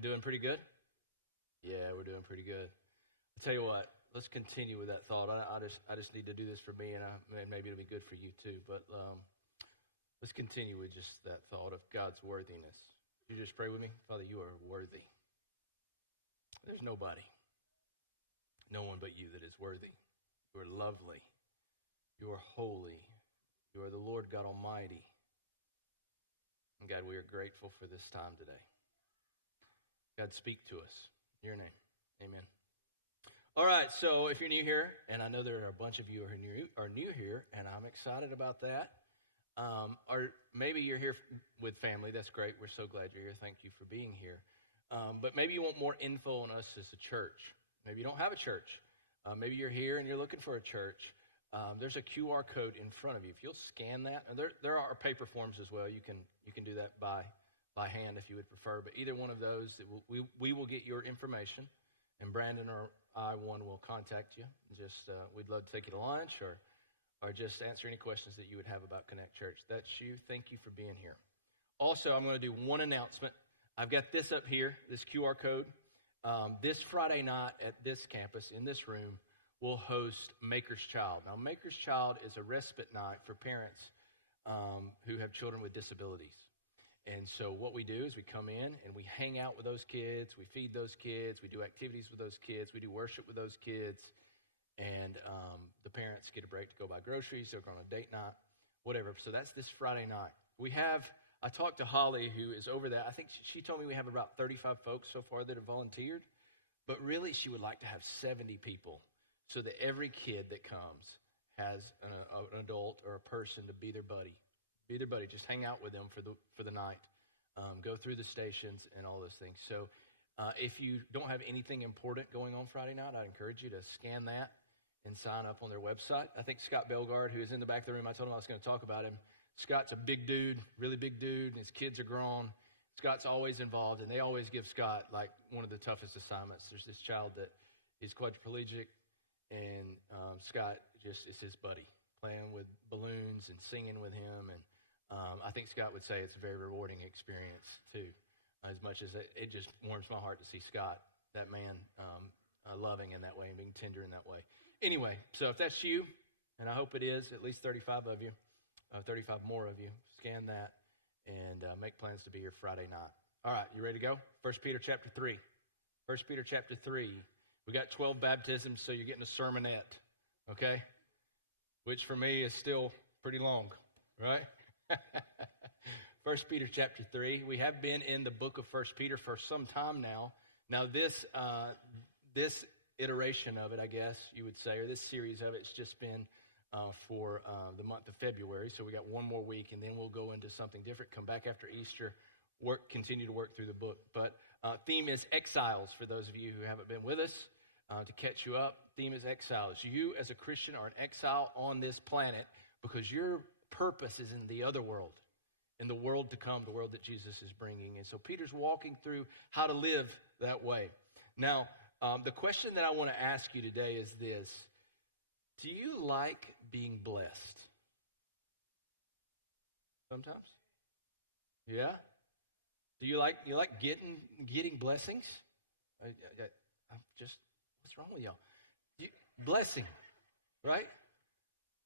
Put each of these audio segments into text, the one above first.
We doing pretty good? Yeah, we're doing pretty good. I'll tell you what, let's continue with that thought. I just need to do this for me, and maybe it'll be good for you too. But let's continue with just that thought of God's worthiness. You just pray with me? Father, you are worthy. There's nobody, no one but you that is worthy. You are lovely. You are holy. You are the Lord God Almighty. And God, we are grateful for this time today. God, speak to us. In your name, amen. All right, so if you're new here, and I know there are a bunch of you who are new here, and I'm excited about that. Or maybe you're here with family. That's great. We're so glad you're here. Thank you for being here. But maybe you want more info on us as a church. Maybe you don't have a church. Maybe you're here and you're looking for a church. There's a QR code in front of you. If you'll scan that, and there are paper forms as well. You can do that by hand if you would prefer. But either one of those, we will get your information, and Brandon or one will contact you. Just we'd love to take you to lunch or just answer any questions that you would have about Connect Church. That's you. Thank you for being here. Also, I'm going to do one announcement. I've got this up here, this QR code. This Friday night at this campus, in this room, we'll host Maker's Child. Now, Maker's Child is a respite night for parents who have children with disabilities. And so what we do is we come in and we hang out with those kids. We feed those kids. We do activities with those kids. We do worship with those kids. And the parents get a break to go buy groceries. They're going on a date night, whatever. So that's this Friday night. I talked to Holly, who is over that. I think she told me we have about 35 folks so far that have volunteered. But really, she would like to have 70 people so that every kid that comes has an adult or a person to be their buddy. Be their buddy. Just hang out with them for the night. Go through the stations and all those things. So if you don't have anything important going on Friday night, I'd encourage you to scan that and sign up on their website. I think Scott Belgard, who is in the back of the room, I told him I was going to talk about him. Scott's a big dude, really big dude, and his kids are grown. Scott's always involved, and they always give Scott like one of the toughest assignments. There's this child that is quadriplegic, and Scott just is his buddy, playing with balloons and singing with him. And I think Scott would say it's a very rewarding experience too, as much as it just warms my heart to see Scott, that man, loving in that way and being tender in that way. Anyway, so if that's you, and I hope it is, at least 35 of you, 35 more of you, scan that and make plans to be here Friday night. All right, you ready to go? 1 Peter chapter 3. 1 Peter chapter 3. We got 12 baptisms, so you're getting a sermonette, okay? Which for me is still pretty long, right? 1 Peter chapter 3. We have been in the book of 1 Peter for some time now. Now this iteration of it, I guess you would say, or this series of it, it's just been for the month of February. So we got one more week, and then we'll go into something different. Come back after Easter, continue to work through the book. But theme is exiles for those of you who haven't been with us. To catch you up, theme is exiles. You as a Christian are an exile on this planet because your purpose is in the other world, in the world to come, the world that Jesus is bringing. And so Peter's walking through how to live that way. Now, the question that I want to ask you today is this. Do you like being blessed? Sometimes? Yeah? Do you like getting blessings? I'm just, what's wrong with y'all? Blessing, right?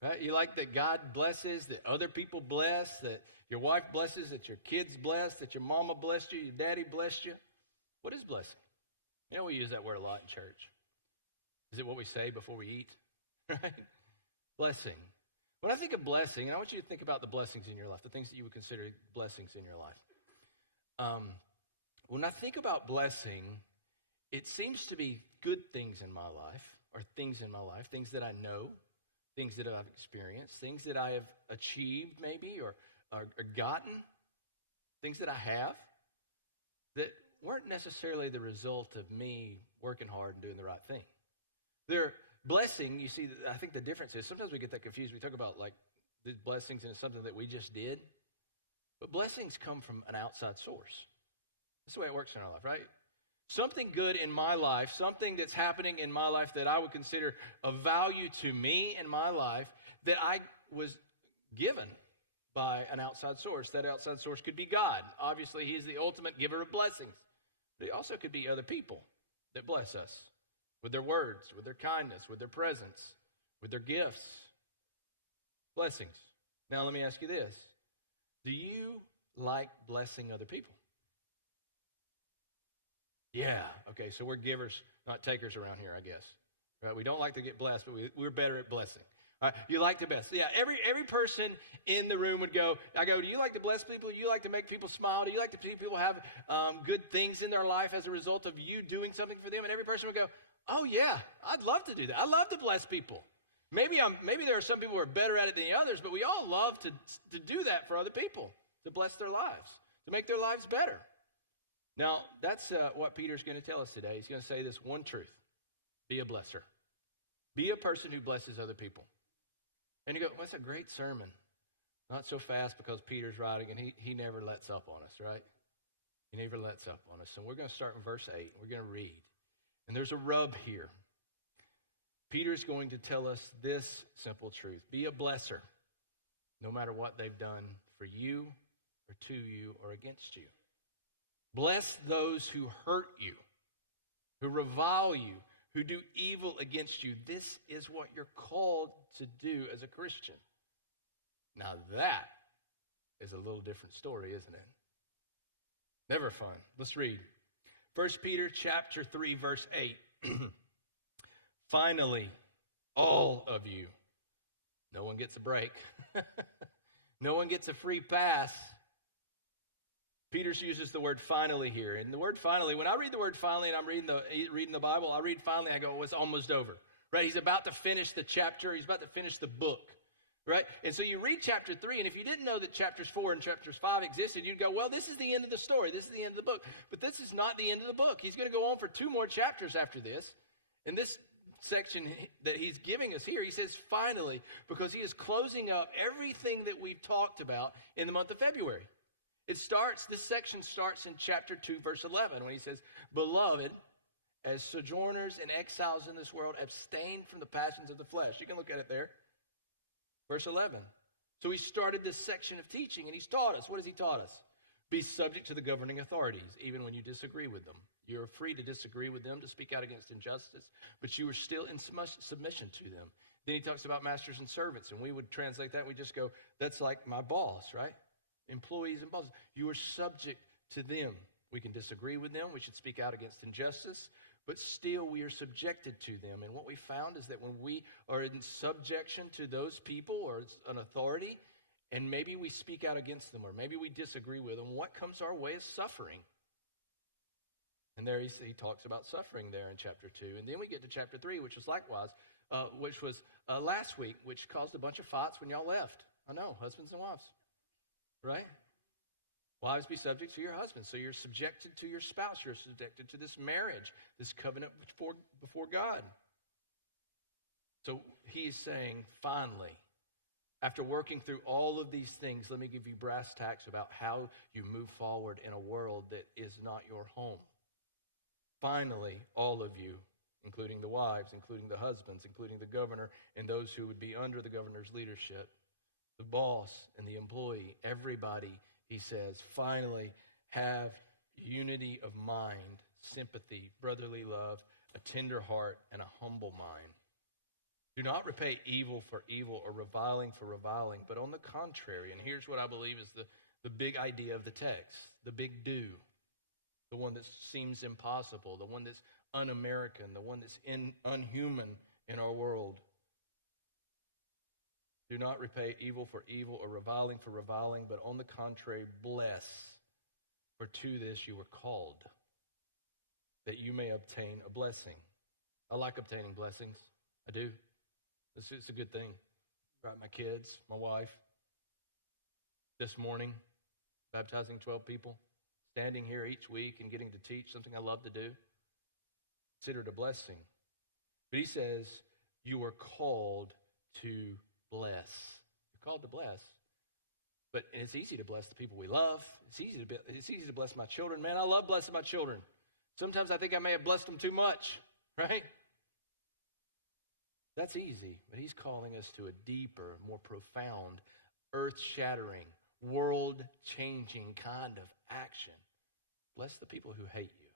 Right? You like that God blesses, that other people bless, that your wife blesses, that your kids bless, that your mama blessed you, your daddy blessed you. What is blessing? You know, we use that word a lot in church. Is it what we say before we eat? Right? Blessing. When I think of blessing, and I want you to think about the blessings in your life, the things that you would consider blessings in your life. When I think about blessing, it seems to be good things in my life, or things in my life, things that I know, things that I've experienced, things that I have achieved maybe, or gotten, things that I have, that weren't necessarily the result of me working hard and doing the right thing. They're blessing, you see, I think the difference is sometimes we get that confused. We talk about like the blessings and it's something that we just did. But blessings come from an outside source. That's the way it works in our life, right? Something good in my life, something that's happening in my life that I would consider of value to me in my life that I was given by an outside source. That outside source could be God. Obviously, He's the ultimate giver of blessings. But it also could be other people that bless us with their words, with their kindness, with their presence, with their gifts. Blessings. Now let me ask you this. Do you like blessing other people? Yeah. Okay, so we're givers, not takers around here, I guess. Right? We don't like to get blessed, but we're better at blessing. You like the best. Yeah, every person in the room would go, do you like to bless people? Do you like to make people smile? Do you like to see people have good things in their life as a result of you doing something for them? And every person would go, oh yeah, I'd love to do that. I love to bless people. Maybe there are some people who are better at it than the others, but we all love to do that for other people, to bless their lives, to make their lives better. Now, that's what Peter's going to tell us today. He's going to say this one truth. Be a blesser. Be a person who blesses other people. And you go, well, that's a great sermon. Not so fast because Peter's writing, and he never lets up on us, right? He never lets up on us. So we're going to start in verse 8. We're going to read. And there's a rub here. Peter's going to tell us this simple truth. Be a blesser, no matter what they've done for you or to you or against you. Bless those who hurt you, who revile you, who do evil against you. This is what you're called to do as a Christian. Now that is a little different story, isn't it? Never fun. Let's read. 1 Peter chapter 3, verse 8. Finally, all of you. No one gets a break. No one gets a free pass. Peter uses the word finally here. And the word finally, when I read the word finally and I'm reading the Bible, I read finally, I go, oh, it's almost over. Right? He's about to finish the chapter. He's about to finish the book. Right? And so you read chapter 3, and if you didn't know that chapters 4 and chapters 5 existed, you'd go, well, this is the end of the story. This is the end of the book. But this is not the end of the book. He's going to go on for 2 more chapters after this. And this section that he's giving us here, he says finally, because he is closing up everything that we've talked about in the month of February. This section starts in chapter 2, verse 11, when he says, Beloved, as sojourners and exiles in this world, abstain from the passions of the flesh. You can look at it there. Verse 11. So he started this section of teaching, and he's taught us. What has he taught us? Be subject to the governing authorities, even when you disagree with them. You're free to disagree with them, to speak out against injustice, but you are still in submission to them. Then he talks about masters and servants, and we would translate that. We just go, that's like my boss, right? Employees and bosses. You are subject to them. We can disagree with them. We should speak out against injustice, but still we are subjected to them. And what we found is that when we are in subjection to those people or an authority, and maybe we speak out against them, or maybe we disagree with them, what comes our way is suffering. And there he talks about suffering there in chapter 2. And then we get to chapter 3, which was likewise, which was last week, which caused a bunch of fights when y'all left. I know, husbands and wives. Right? Wives, be subject to your husbands. So you're subjected to your spouse. You're subjected to this marriage, this covenant before God. So he's saying, finally, after working through all of these things, let me give you brass tacks about how you move forward in a world that is not your home. Finally, all of you, including the wives, including the husbands, including the governor, and those who would be under the governor's leadership, the boss and the employee, everybody, he says, finally have unity of mind, sympathy, brotherly love, a tender heart, and a humble mind. Do not repay evil for evil or reviling for reviling, but on the contrary, and here's what I believe is the big idea of the text, the big do, the one that seems impossible, the one that's un-American, the one that's unhuman in our world. Do not repay evil for evil or reviling for reviling, but on the contrary, bless. For to this you were called, that you may obtain a blessing. I like obtaining blessings. I do. It's a good thing. Right, my kids, my wife. This morning, baptizing 12 people, standing here each week and getting to teach something I love to do. Consider it a blessing. But he says, you are called to bless. You're called to bless. But it's easy to bless the people we love. It's easy to bless my children. Man, I love blessing my children. Sometimes I think I may have blessed them too much, right? That's easy, but he's calling us to a deeper, more profound, earth-shattering, world-changing kind of action. Bless the people who hate you.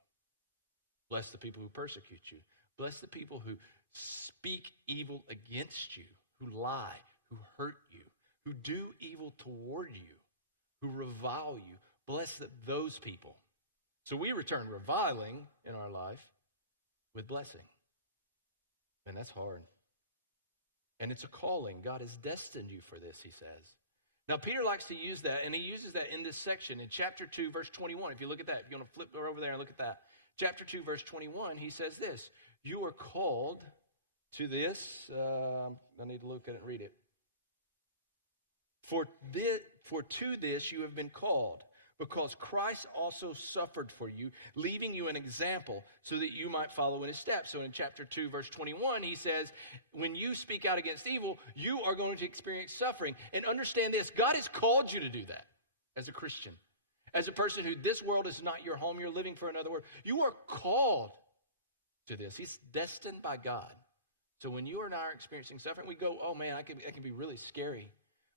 Bless the people who persecute you. Bless the people who speak evil against you, who lie, who hurt you, who do evil toward you, who revile you. Bless those people. So we return reviling in our life with blessing. And that's hard. And it's a calling. God has destined you for this, he says. Now, Peter likes to use that, and he uses that in this section in chapter 2, verse 21. If you look at that, if you want to flip over there and look at that. Chapter 2, verse 21, he says this. You are called to this. I need to look at it and read it. For to this you have been called, because Christ also suffered for you, leaving you an example so that you might follow in his steps. So in chapter 2, verse 21, he says, when you speak out against evil, you are going to experience suffering. And understand this, God has called you to do that as a Christian. As a person who this world is not your home, you're living for another world. You are called to this. He's destined by God. So when you and I are experiencing suffering, we go, oh man, that can be really scary.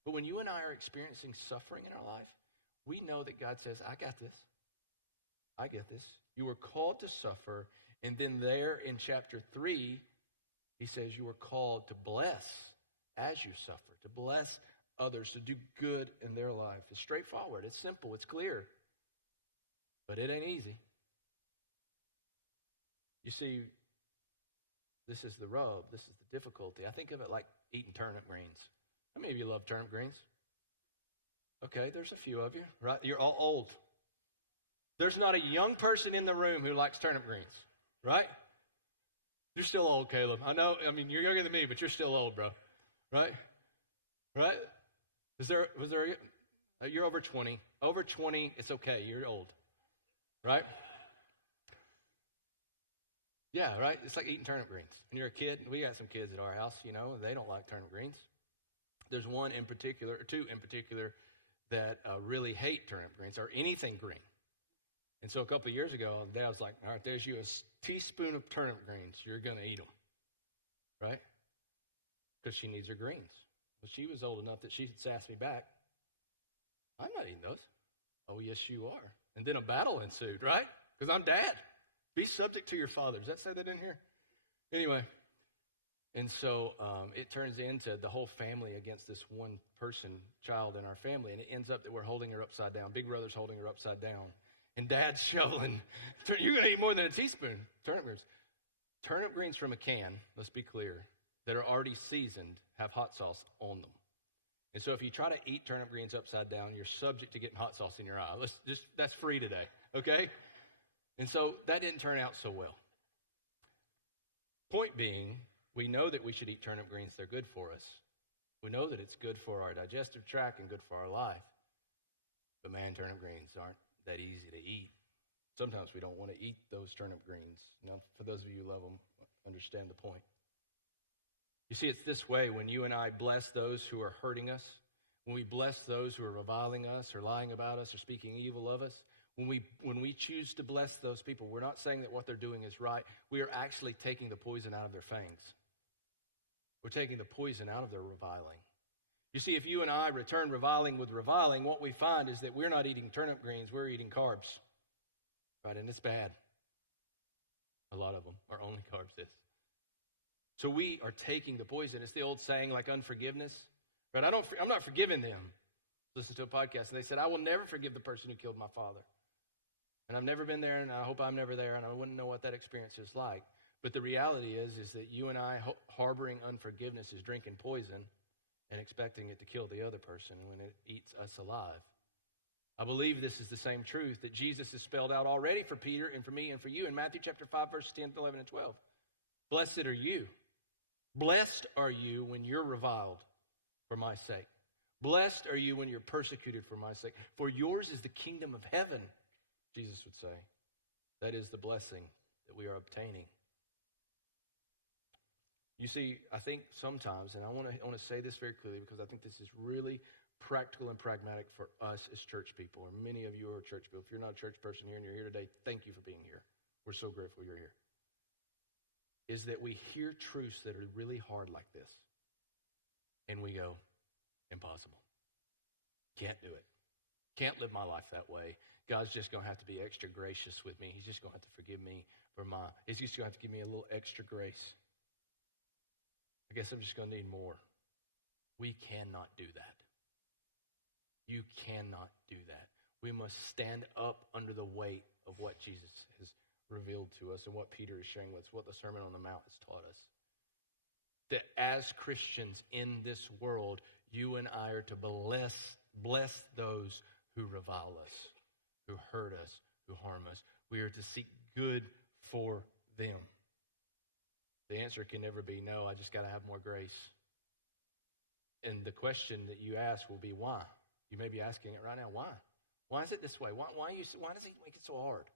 But when you and I are experiencing suffering in our life, we know that God says, I got this. I get this. You were called to suffer. And then there in chapter 3, he says you were called to bless as you suffer, to bless others, to do good in their life. It's straightforward. It's simple. It's clear. But it ain't easy. You see, this is the rub. This is the difficulty. I think of it like eating turnip greens. How many of you love turnip greens? Okay, there's a few of you, right? You're all old. There's not a young person in the room who likes turnip greens, right? You're still old, Caleb. I know, you're younger than me, but you're still old, bro. Right? Right? You're over 20. Over 20, it's okay. You're old. Right? Yeah, right? It's like eating turnip greens. When you're a kid, we got some kids at our house, they don't like turnip greens. There's one in particular, or two in particular, that really hate turnip greens or anything green. And so a couple of years ago, Dad was like, all right, there's you a teaspoon of turnip greens. You're going to eat them. Right? Because she needs her greens. Well, she was old enough that she could sass me back. I'm not eating those. Oh, yes, you are. And then a battle ensued, right? Because I'm Dad. Be subject to your father. Does that say that in here? Anyway. And so it turns into the whole family against this one person, child in our family. And it ends up that we're holding her upside down. Big brother's holding her upside down. And Dad's shoveling. You're going to eat more than a teaspoon. Turnip greens. Turnip greens from a can, let's be clear, that are already seasoned have hot sauce on them. And so if you try to eat turnip greens upside down, you're subject to getting hot sauce in your eye. That's free today, okay? And so that didn't turn out so well. Point being, we know that we should eat turnip greens. They're good for us. We know that it's good for our digestive tract and good for our life. But man, turnip greens aren't that easy to eat. Sometimes we don't want to eat those turnip greens. For those of you who love them, understand the point. You see, it's this way when you and I bless those who are hurting us, when we bless those who are reviling us or lying about us or speaking evil of us, when we choose to bless those people, we're not saying that what they're doing is right. We are actually taking the poison out of their fangs. We're taking the poison out of their reviling. You see, if you and I return reviling with reviling, what we find is that we're not eating turnip greens, we're eating carbs. Right? And it's bad. A lot of them are only carbs this. So we are taking the poison. It's the old saying like unforgiveness. Right? I'm not forgiving them. Listen to a podcast and they said, I will never forgive the person who killed my father. And I've never been there and I hope I'm never there and I wouldn't know what that experience is like. But the reality is that you and I harboring unforgiveness is drinking poison and expecting it to kill the other person when it eats us alive. I believe this is the same truth that Jesus has spelled out already for Peter and for me and for you in Matthew chapter 5, verses 10, 11, and 12. Blessed are you. Blessed are you when you're reviled for my sake. Blessed are you when you're persecuted for my sake. For yours is the kingdom of heaven, Jesus would say. That is the blessing that we are obtaining. You see, I think sometimes, and I want to say this very clearly because I think this is really practical and pragmatic for us as church people, or many of you are church people. If you're not a church person here and you're here today, thank you for being here. We're so grateful you're here. Is that we hear truths that are really hard like this, and we go, impossible. Can't do it. can't live my life that way. God's just going to have to be extra gracious with me. He's just going to have to forgive me he's just going to have to give me a little extra grace. I guess I'm just going to need more. We cannot do that. You cannot do that. We must stand up under the weight of what Jesus has revealed to us and what Peter is sharing with us, what the Sermon on the Mount has taught us. That as Christians in this world, you and I are to bless those who revile us, who hurt us, who harm us. We are to seek good for them. The answer can never be, no, I just got to have more grace. And the question that you ask will be, why? You may be asking it right now, why? Why is it this way? Why does he make it so hard?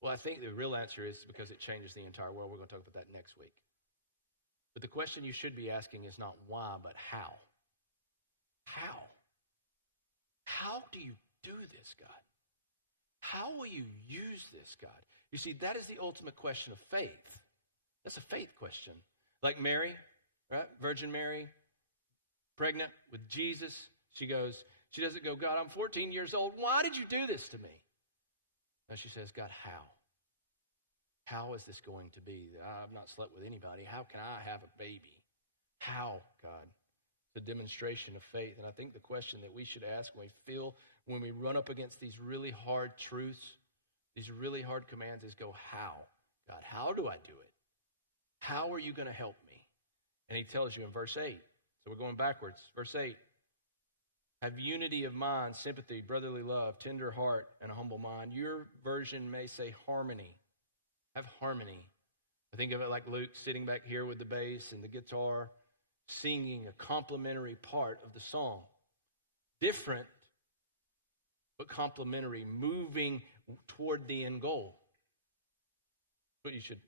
Well, I think the real answer is because it changes the entire world. We're going to talk about that next week. But the question you should be asking is not why, but how. How? How do you do this, God? How will you use this, God? You see, that is the ultimate question of faith. That's a faith question. Like Mary, right? Virgin Mary, pregnant with Jesus. She doesn't go, God, I'm 14 years old. Why did you do this to me? No, she says, God, how? How is this going to be? I've not slept with anybody. How can I have a baby? How, God? The demonstration of faith. And I think the question that we should ask when we run up against these really hard truths, these really hard commands is go, how? God, how do I do it? How are you going to help me? And he tells you in verse 8. So we're going backwards. Verse 8. Have unity of mind, sympathy, brotherly love, tender heart, and a humble mind. Your version may say harmony. Have harmony. I think of it like Luke sitting back here with the bass and the guitar, singing a complementary part of the song. Different, but complementary, moving toward the end goal. What you should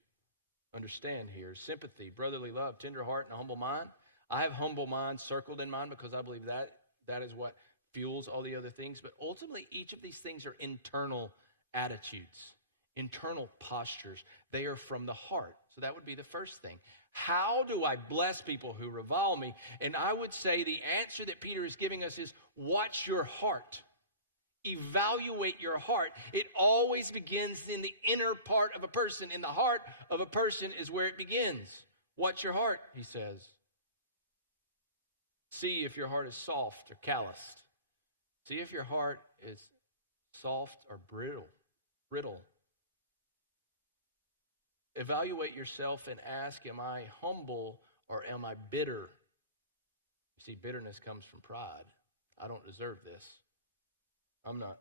understand here. Sympathy, brotherly love, tender heart, and a humble mind. I have humble mind circled in mine because I believe that is what fuels all the other things. But ultimately, each of these things are internal attitudes, internal postures. They are from the heart. So that would be the first thing. How do I bless people who revile me? And I would say the answer that Peter is giving us is watch your heart. Evaluate your heart. It always begins in the inner part of a person. In the heart of a person is where it begins. Watch your heart, he says. See if your heart is soft or calloused. See if your heart is soft or brittle. Evaluate yourself and ask, am I humble or am I bitter? You see, bitterness comes from pride. I don't deserve this. I'm not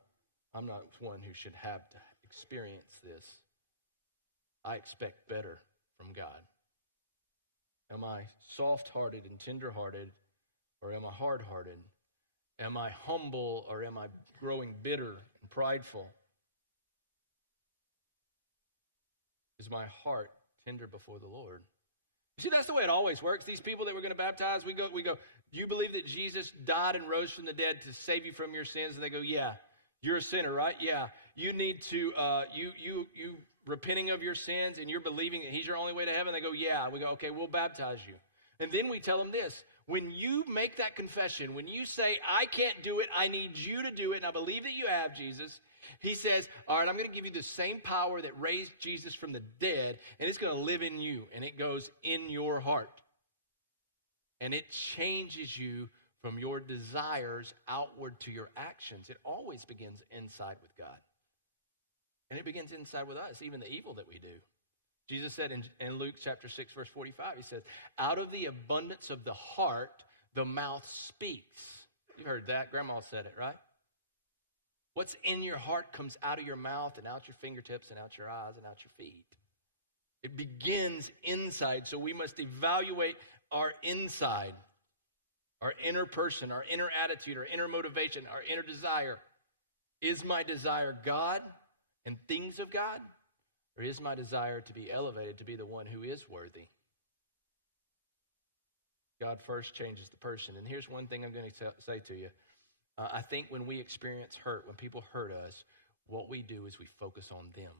one who should have to experience this. I expect better from God. Am I soft-hearted and tender-hearted, or am I hard-hearted? Am I humble, or am I growing bitter and prideful? Is my heart tender before the Lord? You see, that's the way it always works. These people that we're going to baptize, we go, do you believe that Jesus died and rose from the dead to save you from your sins? And they go, yeah. You're a sinner, right? Yeah. You need to, you repenting of your sins and you're believing that he's your only way to heaven. They go, yeah. We go, okay, we'll baptize you. And then we tell them this. When you make that confession, when you say, I can't do it, I need you to do it, and I believe that you have, Jesus, he says, all right, I'm going to give you the same power that raised Jesus from the dead, and it's going to live in you, and it goes in your heart. And it changes you from your desires outward to your actions. It always begins inside with God. And it begins inside with us, even the evil that we do. Jesus said in Luke chapter 6, verse 45, he says, out of the abundance of the heart, the mouth speaks. You heard that. Grandma said it, right? What's in your heart comes out of your mouth and out your fingertips and out your eyes and out your feet. It begins inside, so we must evaluate our inside, our inner person, our inner attitude, our inner motivation, our inner desire. Is my desire God and things of God? Or is my desire to be elevated, to be the one who is worthy? God first changes the person. And here's one thing I'm going to say to you. I think when we experience hurt, when people hurt us, what we do is we focus on them.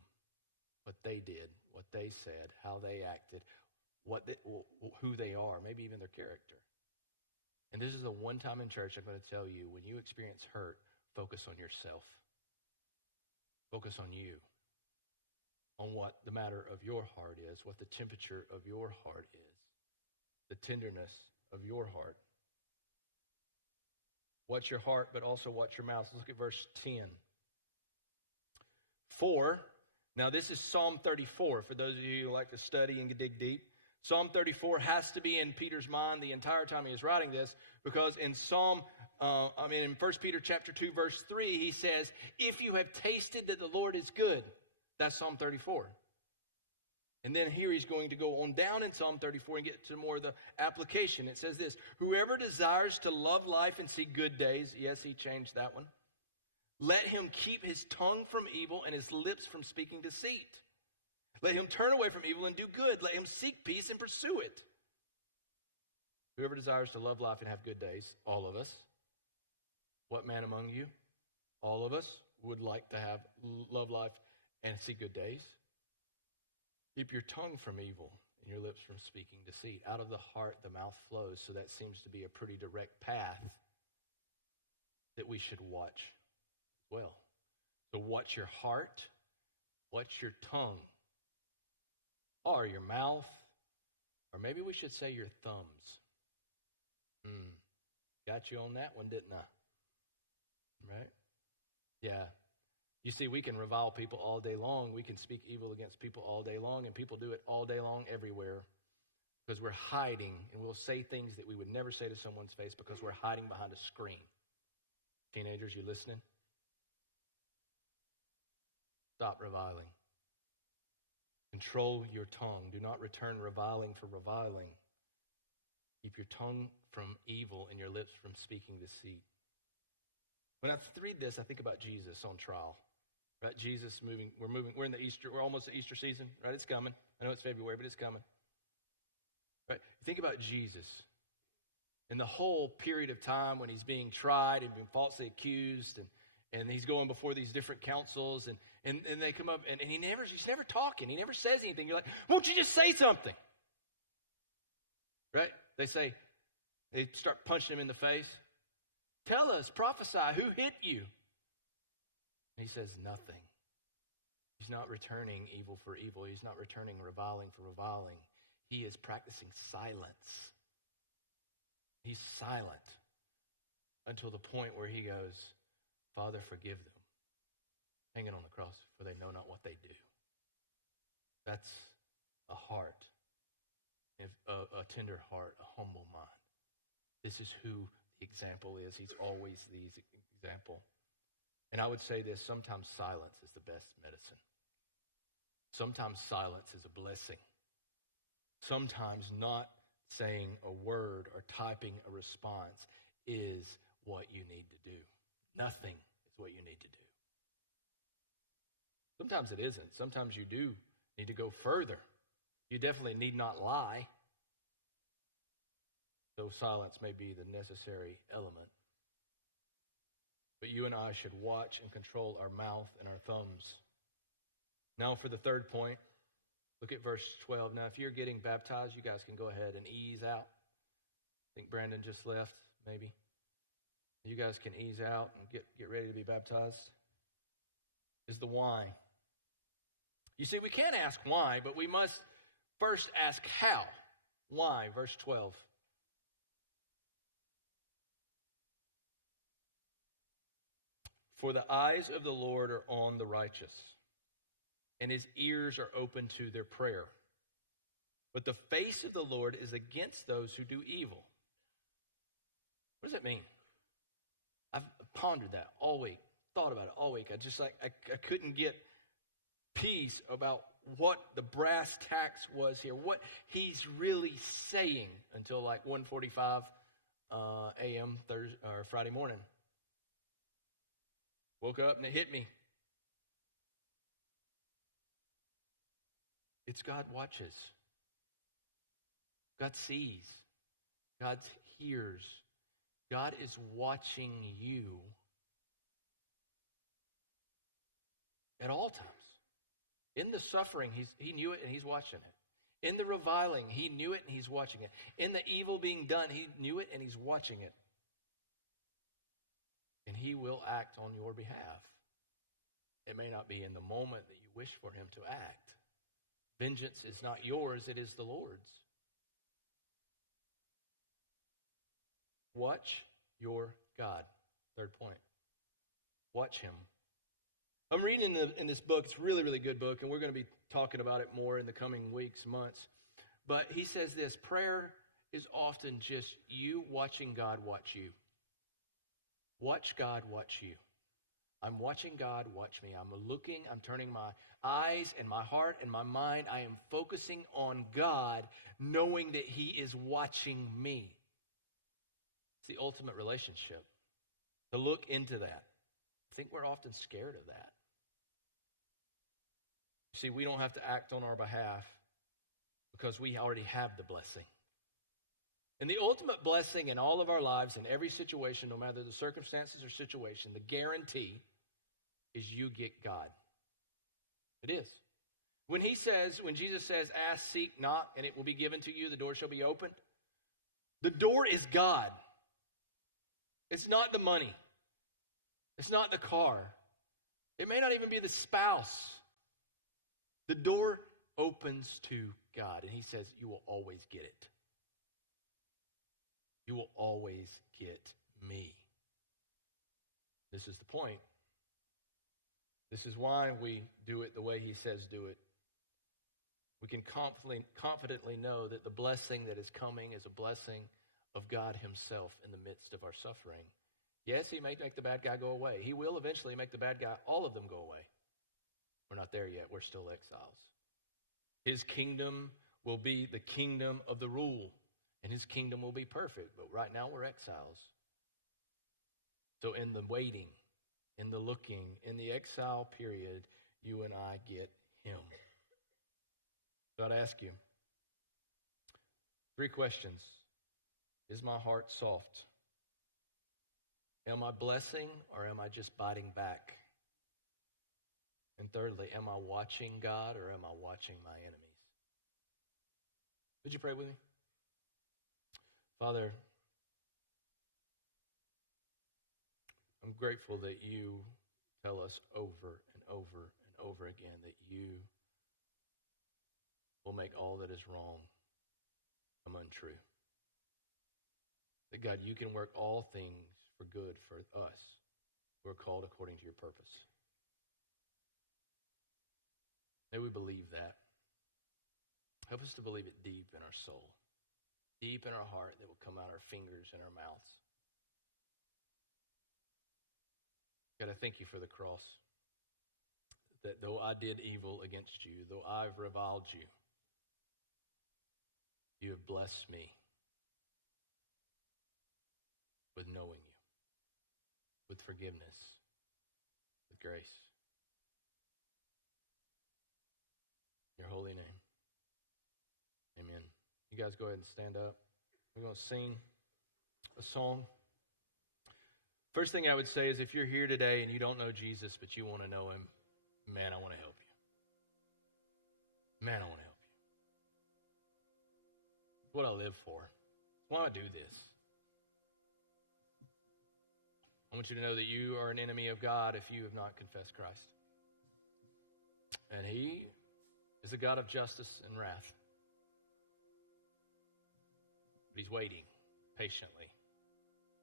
What they did, what they said, how they acted, who they are, maybe even their character. And this is the one time in church I'm going to tell you, when you experience hurt, focus on yourself. Focus on you, on what the matter of your heart is, what the temperature of your heart is, the tenderness of your heart. Watch your heart, but also watch your mouth. Let's look at verse 10. Now this is Psalm 34, for those of you who like to study and dig deep. Psalm 34 has to be in Peter's mind the entire time he is writing this, because in 1 Peter chapter 2, verse 3, he says, if you have tasted that the Lord is good. That's Psalm 34. And then here he's going to go on down in Psalm 34 and get to more of the application. It says this, whoever desires to love life and see good days, yes, he changed that one. Let him keep his tongue from evil and his lips from speaking deceit. Let him turn away from evil and do good. Let him seek peace and pursue it. Whoever desires to love life and have good days, all of us. What man among you? All of us would like to have love life and see good days. Keep your tongue from evil and your lips from speaking deceit. Out of the heart, the mouth flows. So that seems to be a pretty direct path that we should watch as well. So watch your heart, watch your tongue, or your mouth, or maybe we should say your thumbs. Got you on that one, didn't I? Right? Yeah. You see, we can revile people all day long. We can speak evil against people all day long, and people do it all day long everywhere because we're hiding, and we'll say things that we would never say to someone's face because we're hiding behind a screen. Teenagers, you listening? Stop reviling. Control your tongue. Do not return reviling for reviling. Keep your tongue from evil and your lips from speaking deceit. When I read this, I think about Jesus on trial. Right? Jesus moving. We're in the Easter. We're almost at Easter season. Right? It's coming. I know it's February, but it's coming. Right? Think about Jesus. In the whole period of time when he's being tried and being falsely accused, and he's going before these different councils, and they come up, and he's never talking. He never says anything. You're like, won't you just say something? Right? They start punching him in the face. Tell us, prophesy, who hit you? And he says nothing. He's not returning evil for evil. He's not returning reviling for reviling. He is practicing silence. He's silent until the point where he goes, Father, forgive them. Hanging on the cross, for they know not what they do. That's a heart, a tender heart, a humble mind. This is who the example is. He's always the example. And I would say this, sometimes silence is the best medicine. Sometimes silence is a blessing. Sometimes not saying a word or typing a response is what you need to do. Nothing is what you need to do. Sometimes it isn't. Sometimes you do need to go further. You definitely need not lie. Though silence may be the necessary element. But you and I should watch and control our mouth and our thumbs. Now for the third point, look at verse 12. Now if you're getting baptized, you guys can go ahead and ease out. I think Brandon just left, maybe. You guys can ease out and get ready to be baptized. Is the why. You see, we can't ask why, but we must first ask how. Why? Verse 12. For the eyes of the Lord are on the righteous, and his ears are open to their prayer. But the face of the Lord is against those who do evil. What does that mean? I've pondered that all week, thought about it all week. I couldn't get peace about what the brass tacks was here, what he's really saying until like 1:45 a.m. Friday morning. Woke up and it hit me. It's God watches. God sees. God hears. God is watching you at all times. In the suffering, he knew it and he's watching it. In the reviling, he knew it and he's watching it. In the evil being done, he knew it and he's watching it. and he will act on your behalf. It may not be in the moment that you wish for him to act. Vengeance is not yours, it is the Lord's. Watch your God. Third point. Watch him. I'm reading in this book. It's a really, really good book, and we're going to be talking about it more in the coming weeks, months. But he says this: prayer is often just you watching God watch you. Watch God watch you. I'm watching God watch me. I'm turning my eyes and my heart and my mind. I am focusing on God, knowing that he is watching me. It's the ultimate relationship. To look into that. I think we're often scared of that. See, we don't have to act on our behalf because we already have the blessing. And the ultimate blessing in all of our lives, in every situation, no matter the circumstances or situation, the guarantee is you get God. It is. When Jesus says, ask, seek, knock, and it will be given to you, the door shall be opened. The door is God. It's not the money. It's not the car. It may not even be the spouse. The door opens to God, and he says, you will always get it. You will always get me. This is the point. This is why we do it the way he says do it. We can confidently know that the blessing that is coming is a blessing of God himself in the midst of our suffering. Yes, he may make the bad guy go away. He will eventually make the bad guy, all of them, go away. We're not there yet. We're still exiles. His kingdom will be the kingdom of the rule, and his kingdom will be perfect. But right now we're exiles. So in the waiting, in the looking, in the exile period, you and I get him. So I'd ask you 3 questions. Is my heart soft? Am I blessing or am I just biting back? And thirdly, am I watching God or am I watching my enemies? Would you pray with me? Father, I'm grateful that you tell us over and over and over again that you will make all that is wrong come untrue. That God, you can work all things for good for us who are called according to your purpose. May we believe that. Help us to believe it deep in our soul, deep in our heart, that will come out our fingers and our mouths. God, I thank you for the cross, that though I did evil against you, though I've reviled you, you have blessed me with knowing you, with forgiveness, with grace. In your holy name. Amen. You guys go ahead and stand up. We're going to sing a song. First thing I would say is if you're here today and you don't know Jesus, but you want to know him, man, I want to help you. Man, I want to help you. It's what I live for. It's why I do this. I want you to know that you are an enemy of God if you have not confessed Christ. And he is a God of justice and wrath. But he's waiting patiently,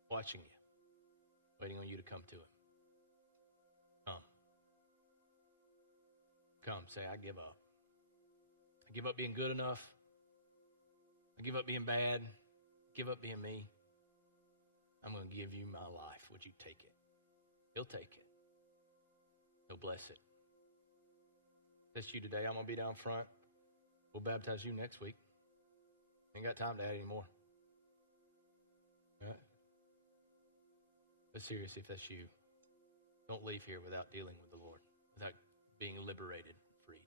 watching you, waiting on you to come to him. Come, say, I give up. I give up being good enough. I give up being bad. Give up being me. I'm going to give you my life. Would you take it? He'll take it. He'll bless it. If that's you today, I'm going to be down front. We'll baptize you next week. Ain't got time to add any more. Right? But seriously, if that's you, don't leave here without dealing with the Lord, without being liberated, freed.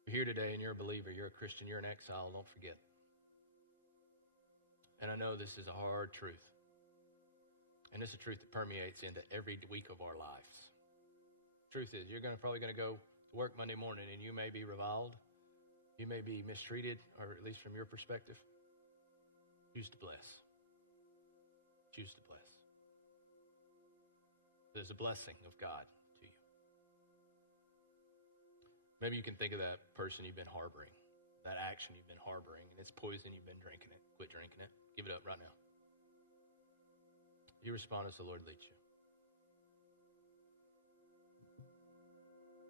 If you're here today and you're a believer, you're a Christian, you're an exile, don't forget. And I know this is a hard truth. And it's a truth that permeates into every week of our lives. Truth is, you're probably going to go to work Monday morning and you may be reviled. You may be mistreated, or at least from your perspective. Choose to bless. Choose to bless. There's a blessing of God to you. Maybe you can think of that person you've been harboring, that action you've been harboring, and it's poison, you've been drinking it. Quit drinking it. Give it up right now. You respond as the Lord leads you.